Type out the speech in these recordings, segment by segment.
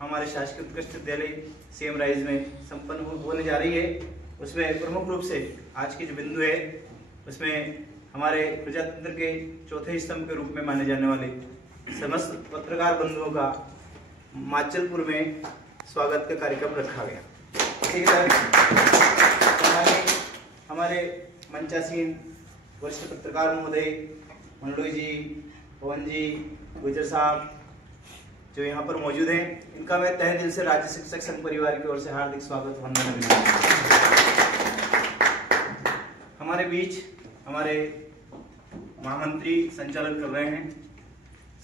हमारे शासकीय उत्कृष्ट विद्यालय सीएम राइज में संपन्न होने जा रही है, उसमें प्रमुख रूप से आज की जो बिंदु है उसमें हमारे प्रजातंत्र के चौथे स्तंभ के रूप में माने जाने वाले समस्त पत्रकार बंधुओं का माचलपुर में स्वागत का कार्यक्रम रखा गया। ठीक है सर, हमारे मंचासीन वरिष्ठ पत्रकार महोदय मंडोई जी, पवन जी, गुजर साहब जो यहाँ पर मौजूद हैं, इनका मैं तहे दिल से राज्य शिक्षक संघ परिवार की ओर से हार्दिक स्वागत वंदन अभिनंदन। हमारे बीच हमारे महामंत्री संचालन कर रहे हैं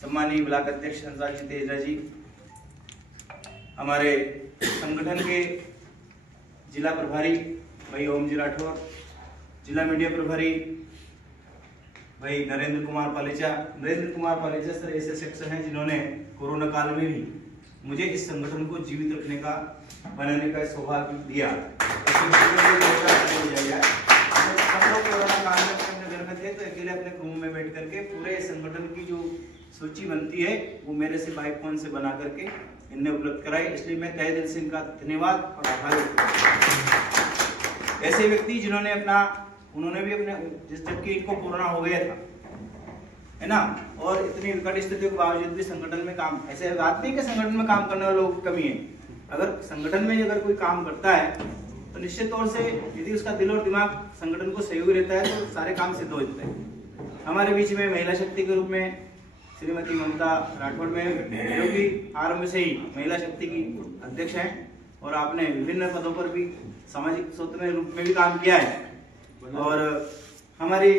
सम्मानीय ब्लॉक अध्यक्ष हंसराज जी तेजरा जी, हमारे संगठन के जिला प्रभारी भाई ओम जी राठौर, जिला मीडिया प्रभारी भाई नरेंद्र कुमार पालेचा सर ऐसे शख्स हैं जिन्होंने कोरोना काल में भी मुझे इस संगठन को जीवित रखने का बनाने का सौभाग्य दिया। हम लोग कोरोना काल में अपने घर में थे तो अकेले अपने रूम में बैठ करके पूरे संगठन की जो सूची बनती है वो मेरे से बाई फोन से बना करके इनने उपलब्ध कराई, इसलिए मैं तहे दिल से इनका धन्यवाद और आभार व्यक्त करता हूं। ऐसे व्यक्ति जिन्होंने उन्होंने भी अपने जबकि इनको कोरोना हो गया था, है ना, और इतनी विकट स्थिति के बावजूद भी संगठन में काम, ऐसे बात नहीं कि संगठन में काम करने वाले लोगों की कमी है। अगर संगठन में अगर कोई काम करता है तो निश्चित तौर से यदि उसका दिल और दिमाग संगठन को सहयोग रहता है तो सारे काम सिद्ध हो जाते हैं। हमारे बीच में महिला शक्ति के रूप में श्रीमती ममता राठौड़ में, जो कि आरंभ से ही महिला शक्ति की अध्यक्ष हैं और आपने विभिन्न पदों पर भी सामाजिक क्षेत्र में रूप में भी काम किया है। और हमारी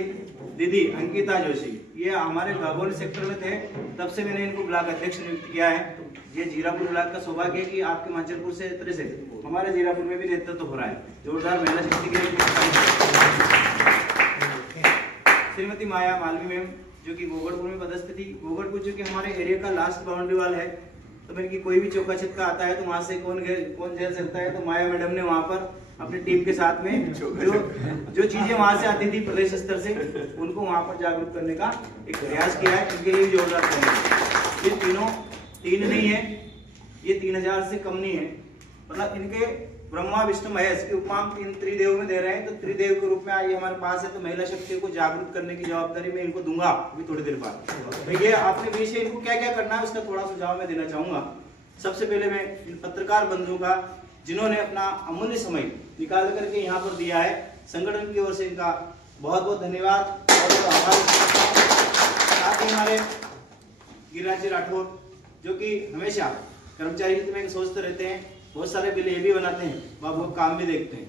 दीदी अंकिता जोशी, ये हमारे बागोल सेक्टर में थे, तब से मैंने इनको ब्लॉक अध्यक्ष नियुक्त किया है। तो ये जीरापुर ब्लॉक का सौभाग्य है कि आपके माचलपुर से तरह से हमारे जीरापुर में भी नेतृत्व हो रहा है, जोरदार महिला शक्ति के लिए। श्रीमती माया मालवी मैम जो कि गोगड़पुर में पदस्थ थी, गोगड़पुर जो कि हमारे एरिया का लास्ट बाउंड्री वाल है, तो मैंने कि कोई भी चौका छक्का आता है तो वहां से कौन झेल सकता है, तो माया मैडम ने वहां पर अपनी टीम के साथ में जो चीजें वहां से आती थी प्रदेश स्तर से उनको वहां पर जागरूक करने का एक प्रयास किया है। इनके लिए भी जोरदार करेंगे। ये तीनों तीन नहीं है, ये 3000 से कम नहीं है, मतलब इनके ब्रह्मा विष्णु महेश के उपमा इन त्रिदेव में दे रहे हैं, तो त्रिदेव के रूप में आज हमारे पास है। तो महिला शक्ति को जागरूक करने की जवाबदारी मैं इनको दूंगा अभी थोड़ी देर बाद। तो ये आपने बीच में इनको क्या क्या करना है उसका थोड़ा सुझाव मैं देना चाहूंगा। सबसे पहले मैं इन पत्रकार बंधुओं का जिन्होंने अपना अमूल्य समय निकाल करके यहाँ पर दिया है, संगठन की ओर से इनका बहुत बहुत धन्यवाद और आभार। साथ ही हमारे गिरिराज जी राठौर जो कि हमेशा कर्मचारी हित में सोचते रहते हैं, बहुत सारे बिल ये भी बनाते हैं, बाबू काम भी देखते हैं,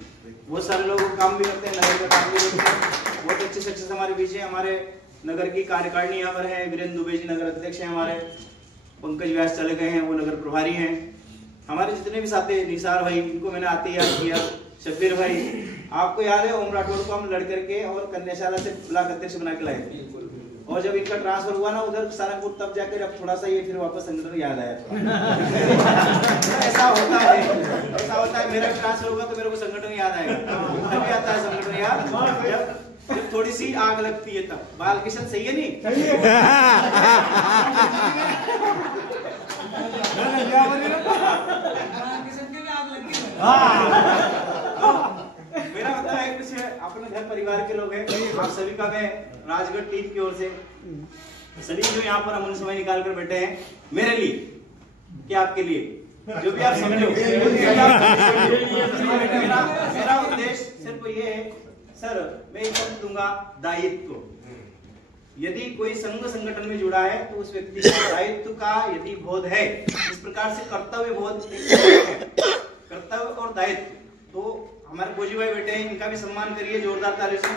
बहुत सारे लोग काम भी करते हैं, नगर का काम भी देखते हैं। बहुत अच्छे शख्स हमारे बीच है। हमारे नगर की कार्यकारिणी यहाँ पर है, वीरेंद्र दुबे जी नगर अध्यक्ष हैं, हमारे पंकज व्यास चले गए हैं, वो नगर प्रभारी हैं। हमारे जितने भी साथी, निसार भाई इनको मैंने आते याद किया, शब्बीर भाई आपको याद है ओम राठौड़ को हम लड़ करके और कन्याशाला से ब्लॉक अध्यक्ष बना के लाए थे, और जब इनका ट्रांसफर हुआ ना उधर सारंगपुर, तब जाकर अब थोड़ा सा ये फिर वापस संगठन याद आया। ऐसा होता है, मेरा ट्रांसफर होगा तो मेरे को संगठन याद आएगा, तभी आता है संगठन याद जब थोड़ी सी आग लगती है तब। बालकिशन सही है नहीं? मेरा मतलब है कुछ अपने घर परिवार के लोग हैं, आप सभी का मैं राजगढ़ टीम की ओर से सभी जो यहाँ पर अमूल्य समय निकाल कर बैठे हैं, मेरे लिए क्या आपके लिए जो भी आप समझो। मेरा उद्देश्य सिर्फ ये है सर, मैं एक शब्द दूंगा, दायित्व। यदि कोई संघ संगठन में जुड़ा है तो उस व्यक्ति का दायित्व का यदि बोध है, इस प्रकार से कर्तव्य बोध, कर्तव्य और दायित्व, तो हमारे बोजी भाई बैठे हैं, इनका भी सम्मान करिए जोरदार ताली से।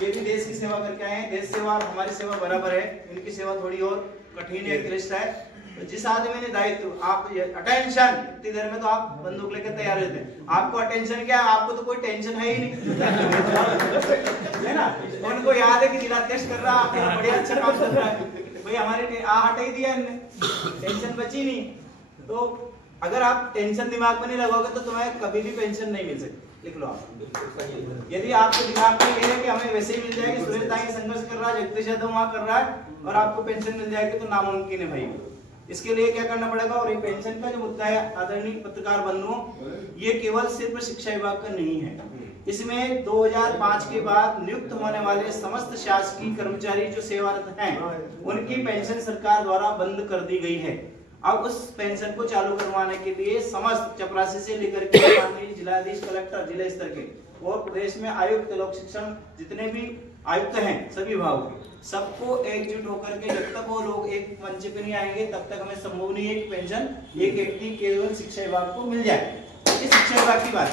ये भी देश की सेवा करके आए हैं, देश सेवा और हमारी सेवा बराबर है, इनकी सेवा थोड़ी और कठिन है, क्लिष्ट है। तो जिस आदमी ने दायित्व, आप अटेंशन, इतनी देर में तो आप बंदूक लेकर तैयार रहते हैं, आपको अटेंशन क्या है? आपको तो कोई टेंशन है ही नहीं, है ना? उनको याद है कि जिलाध्यक्ष कर रहा है, बढ़िया अच्छा काम कर रहा है भाई, हमारे हटा ही दिया इनने, टेंशन बची नहीं। तो अगर आप टेंशन दिमाग में नहीं लगाओगे तो तुम्हें कभी भी पेंशन नहीं मिल सकती। लिख लो आप, यदि आपके दिमाग में ये है कि हमें वैसे ही मिल जाएगी, सुरेश ताई संघर्ष कर रहा है, जगदीश यादव वहां कर रहा है और आपको पेंशन मिल जाएगी, तो नामुमकिन है भाई। इसके लिए क्या करना पड़ेगा। और ये पेंशन का जो मुद्दा है आदरणीय पत्रकार बंधुओं, ये केवल सिर्फ शिक्षा विभाग का नहीं है, इसमें 2005 के बाद नियुक्त होने वाले समस्त शासकीय कर्मचारी जो सेवारत हैं उनकी पेंशन सरकार द्वारा बंद कर दी गई है। अब उस पेंशन को चालू करवाने के लिए समस्त चपरासी से लेकर के माननीय जिलाधीश, कलेक्टर, जिला स्तर के और प्रदेश में आयुक्त, लोक शिक्षण जितने भी आयुक्त हैं सभी विभागों के, सबको एकजुट होकर के जब तक वो लोग एक मंच पे नहीं आएंगे तब तक हमें संभव नहीं है कि पेंशन एक व्यक्ति केवल शिक्षा विभाग को मिल जाए। ये शिक्षा विभाग की बात,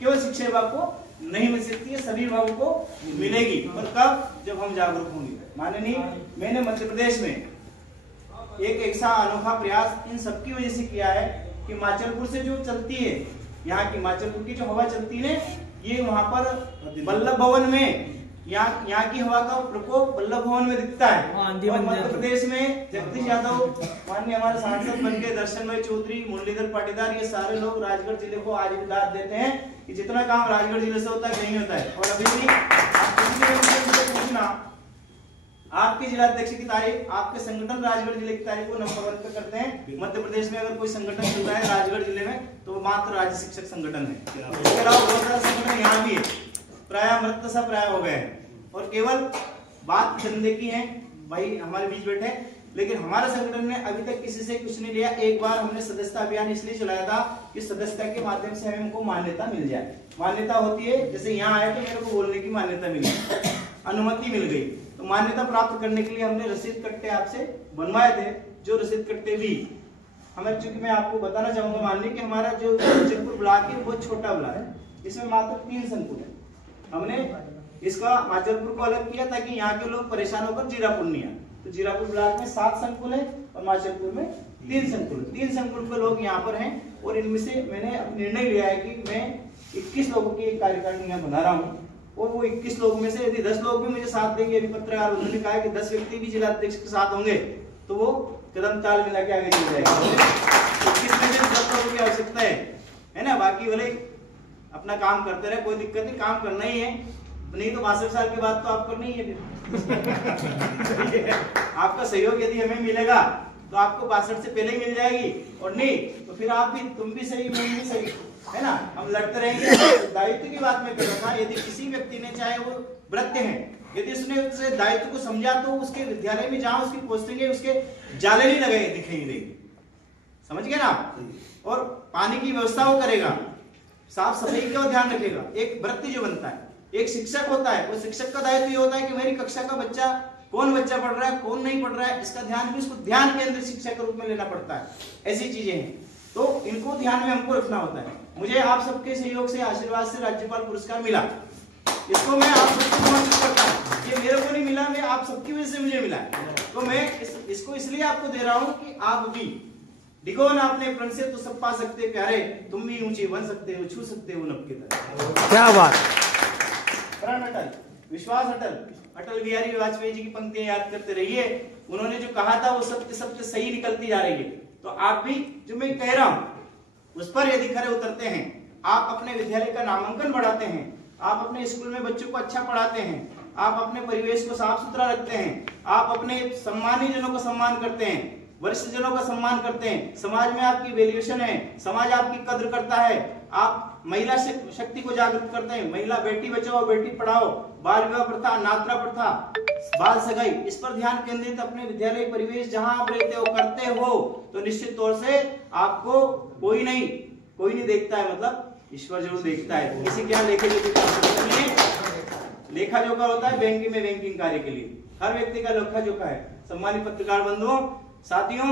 केवल शिक्षा विभाग को नहीं मिल सकती है, सभी विभागों को मिलेगी। और कब? जब हम जागरूक होंगे। माननीय, मैंने मध्य प्रदेश में एक ऐसा अनोखा प्रयास इन सबकी वजह से किया है कि हिमाचलपुर से जो चलती है, यहाँ की हिमाचलपुर की जो हवा चलती है, ये वहां पर वल्लभ भवन में यहाँ की हवा का प्रकोप वल्लभ भवन में दिखता है। और मध्य प्रदेश में जगदीश यादव माननीय हमारे सांसद बन के, दर्शन भाई चौधरी, मुरलीधर पाटीदार, ये सारे लोग राजगढ़ जिले को आज भी दाद देते हैं कि जितना काम राजगढ़ जिले से होता है कहीं होता है। और अभी भी पूछना, आपके जिलाध्यक्ष की तारीफ, आपके संगठन राजगढ़ जिले की तारीफ को नंबर करते हैं। मध्य प्रदेश में अगर कोई संगठन चल रहा है राजगढ़ जिले में तो वो मात्र राज्य शिक्षक संगठन है। इसके अलावा बहुत सारे संगठन यहाँ भी है, प्राय मृत सा प्राय हो गए हैं। और केवल बात चंदे की है, भाई हमारे बीच बैठे, लेकिन हमारे संगठन ने अभी तक किसी से कुछ नहीं लिया। एक बार हमने सदस्यता अभियान इसलिए चलाया था कि सदस्यता के माध्यम से हमें हमको मान्यता मिल जाए। मान्यता होती है, जैसे यहाँ आए तो मेरे को बोलने की मान्यता मिली, अनुमति मिल गई, तो मान्यता प्राप्त करने के लिए हमने रसीद कट्टे आपसे बनवाए थे। जो रसीद कट्टे भी हमें, चूंकि मैं आपको बताना चाहूंगा माननीय कि हमारा जो जयपुर ब्लॉक है वो छोटा ब्लॉक है, इसमें मात्र 3 संकुल है। हमने इसका माचलपुर को अलग किया ताकि यहाँ के लोग परेशान होकर जीरापुर नहीं आए। तो जीरापुर ब्लॉक में 7 संकुल है और माचलपुर में 3 संकुल। 3 संकुल के लोग यहाँ पर हैं और इनमें से मैंने निर्णय लिया है कि मैं 21 लोगों की एक कार्यकारिणी यहाँ बना रहा हूँ। और वो 21 लोगों में से यदि 10 लोग भी मुझे साथ देंगे, अभी पत्रकार उन्होंने कहा कि 10 व्यक्ति भी जिलाध्यक्ष के साथ होंगे तो वो कदम ताल मिला के आगे चल जाएगा। 21 में 10 लोगों की आवश्यकता है ना। बाकी भले अपना काम करते रहे, कोई दिक्कत नहीं, काम करना ही है, नहीं तो 62 साल के बाद तो आपको नहीं है आपका सहयोग यदि हमें मिलेगा तो आपको 62 से पहले मिल जाएगी, और नहीं तो फिर आप भी, तुम भी सही, मैं भी सही, है ना, हम लड़ते रहेंगे। दायित्व की बात मैं कर रहा था, यदि किसी व्यक्ति ने, चाहे वो वृत्त है, यदि उसने उस दायित्व को समझा तो उसके विद्यालय में जहां उसकी पोस्टिंग है उसके जाले नहीं लगे दिखाई देंगे, समझ गए ना आप। और पानी की व्यवस्था वो करेगा, साफ सफाई का ध्यान रखेगा। एक वृत्ति जो बनता है, एक शिक्षक होता है, वो शिक्षक का दायित्व ये होता है कि मेरी कक्षा का बच्चा, कौन बच्चा पढ़ रहा है, कौन नहीं पढ़ रहा है, इसका ध्यान भी उसको ध्यान केंद्रित शिक्षा के रूप में लेना पड़ता है। ऐसी चीजें हैं, तो इनको ध्यान में हमको रखना होता है। मुझे आप सबके सहयोग से, आशीर्वाद से राज्यपाल पुरस्कार मिला, इसको मैं आप सबको समर्पित करता हूँ। ये मेरे को नहीं मिला, मैं आप सबकी वजह से मुझे मिला, तो मैं इसको इसलिए आपको दे रहा हूँ कि आप भी डिगो ना अपने प्रण से तो सब पा सकते प्यारे, तुम भी ऊंचे बन सकते हो, छू सकते हो नभ की तरह। क्या बात। प्रण अटल, विश्वास अटल, अटल बिहारी वाजपेयी जी की पंक्तियां याद करते रहिए। उन्होंने जो कहा था वो सत्य सत्य सही निकलती जा रही है। तो आप भी जो मैं कह रहा हूं उस पर यदि खरे उतरते हैं, आप अपने विद्यालय का नामांकन बढ़ाते हैं, आप अपने स्कूल में बच्चों को अच्छा पढ़ाते हैं, आप अपने परिवेश को साफ सुथरा रखते हैं, आप अपने सम्मानीय जनों का सम्मान करते हैं, वरिष्ठ जनों का सम्मान करते हैं, समाज में आपकी वैल्यूएशन है, समाज आपकी कद्र करता है, आप महिला शक्ति को जागृत करते हैं, महिला बेटी बचाओ बेटी पढ़ाओ, बाल विवाह प्रथा, नात्रा प्रथा, बाल सगाई, इस पर ध्यान केंद्रित अपने विद्यालय परिवेश जहां आप रहते हो करते हो, तो निश्चित तौर से आपको कोई नहीं देखता है, मतलब ईश्वर जरूर देखता है। इसी क्या लेखा जोखा होता है बैंकिंग में, बैंकिंग कार्य के लिए हर व्यक्ति का लेखा जोखा है। सम्मानित पत्रकार बंधुओं, साथियों,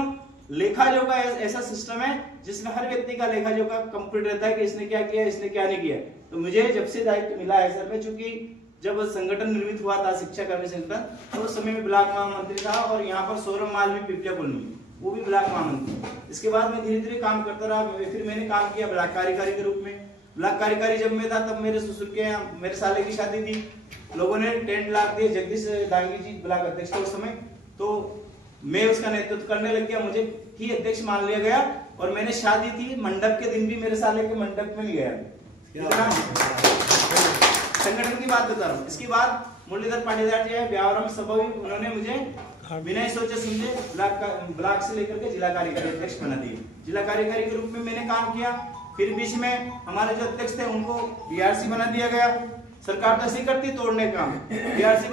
लेखा जोखा ऐसा सिस्टम है जिसमें हर व्यक्ति का लेखा जोखा कंप्लीट रहता है कि इसने क्या किया, इसने क्या नहीं किया। तो मुझे जब से दायित्व मिला है सर में, चूंकि जब संगठन निर्मित हुआ था शिक्षा कर्मी संगठन, तो उस समय में ब्लॉक महामंत्री था, और यहाँ पर सौरभ मालवी पिपलिया कॉलोनी, वो भी ब्लॉक महामंत्री। इसके बाद मैं धीरे धीरे काम करता रहा, फिर मैंने काम किया ब्लॉक कार्यकारी के रूप में। ब्लॉक कार्यकारी जब मैं था तब मेरे ससुर के यहाँ मेरे साले की शादी थी, लोगों ने टेंट लाख दिए, जगदीश दांगी जी ब्लॉक अध्यक्ष थे उस समय, तो मैं उसका नेतृत्व करने लग गया, मुझे ही अध्यक्ष मान लिया गया, और मैंने शादी थी मंडप के दिन भी मेरे साले के मंडप में नहीं गया। संगठन की बात बता रहा हूँ। इसके बाद मुरलीधर पाटीदार जी है, व्यावरम सभवी, उन्होंने मुझे बिना सोचे समझे ब्लॉक से लेकर के जिला कार्यकारी अध्यक्ष बना दिए। जिला कार्यकारी के रूप में मैंने काम किया। फिर बीच में हमारे जो अध्यक्ष थे उनको बीआरसी बना दिया गया। सरकार तो ऐसी करती तोड़ने का, बीआरसी